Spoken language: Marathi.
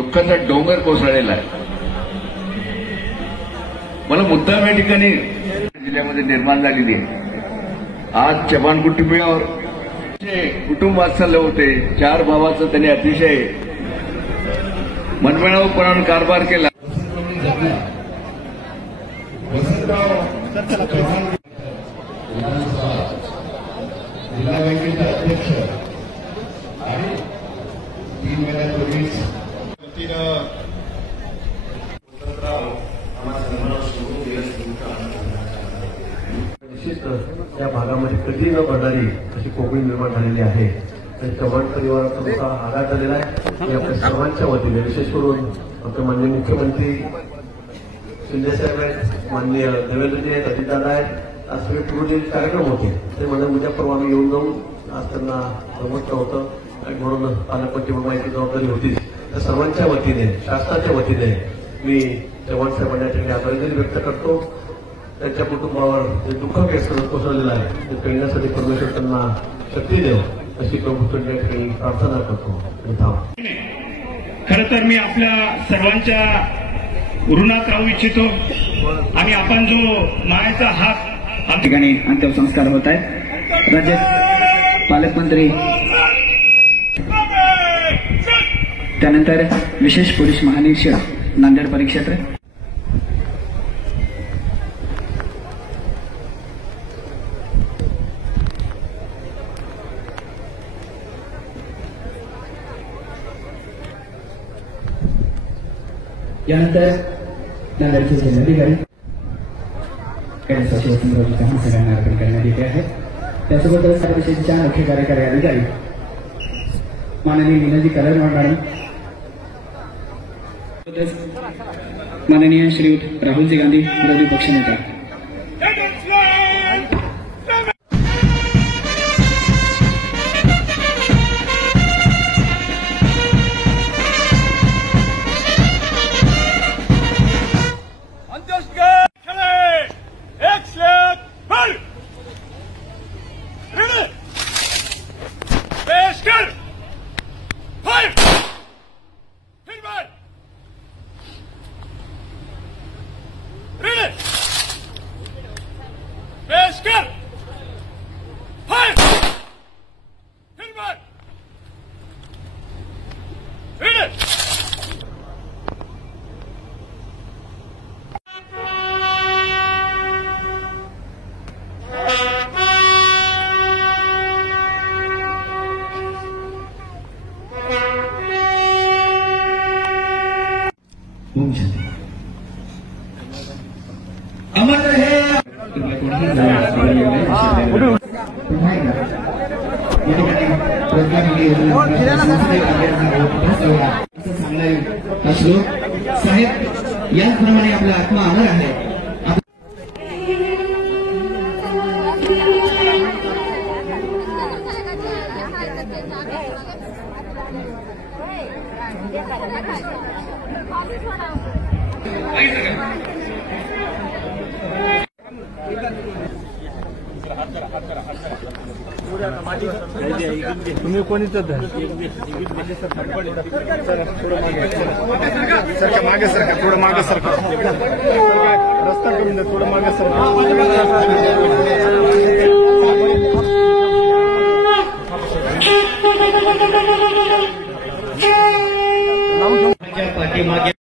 दुःखाचा डोंगर कोसळलेला आहे. मला मुद्दाम या ठिकाणी जिल्ह्यामध्ये निर्माण झालेली आहे. आज चव्हाण कुटुंबियावर कुटुंब वात्सल्य होते. 4 भावाचं त्यांनी अतिशय मनमिळावूपणाने कारभार केला. जिल्हा बँकेचे अध्यक्ष आणि 3 महिन्यापूर्वीच विशिष्ट या भागामध्ये कधी न घडणारी अशी कोकणी निर्माण झालेली आहे. चव्हाण परिवाराचा मोठा आघात झालेला आहे. मी आपल्या सर्वांच्या वतीने विशेष करून आमचे माननीय मुख्यमंत्री शिंदेसाहेब आहेत, माननीय देवेंद्रजी आहेत, अजितदादा आहेत, आज सगळे पूर्वजे कार्यक्रम होते ते म्हणजे उद्या परवा आम्ही येऊन जाऊन आज त्यांना जमत होतं आणि म्हणून पालकमंत्री माहिती जबाबदारी होतीच. त्या सर्वांच्या वतीने शासनाच्या वतीने मी चव्हाण साहेबांना या ठिकाणी आभार व्यक्त करतो. त्यांच्या कुटुंबावर जे दुःख कोसळलेलं आहे ते कळण्यासाठी परमेश्वर त्यांना शक्ती देव अशी प्रभूंच्या ठिकाणी प्रार्थना करतो. खरं तर मी आपल्या सर्वांच्या ऋणात राहू इच्छितो आणि आपण जो मायाचा हात ठिकाणी अंत्यसंस्कार होत आहेत. राज्यात पालकमंत्री त्यानंतर विशेष पोलीस महानिरीक्षक नांदेड परिक्षेत्र यानंतर नांदेडचे जिल्हाधिकारी सचिव वसंतराव चव्हाण सगळ्यांना अर्पण करण्यात येते आहे. त्यासोबतच परिषदेच्या मुख्य कार्यकारी अधिकारी माननीय मीनाजी कलर मॅडम, माननीय श्रीयुत राहुलजी गांधी विरोधी पक्षनेता, अमर रहे साहेब. याचप्रमाणे आपला आत्मा अमर आहे. तुम्ही कोणीच मागे सरका, थोडं मागे सरका, रस्ता करून द्या, थोडं मागे सरका. पाठीमागे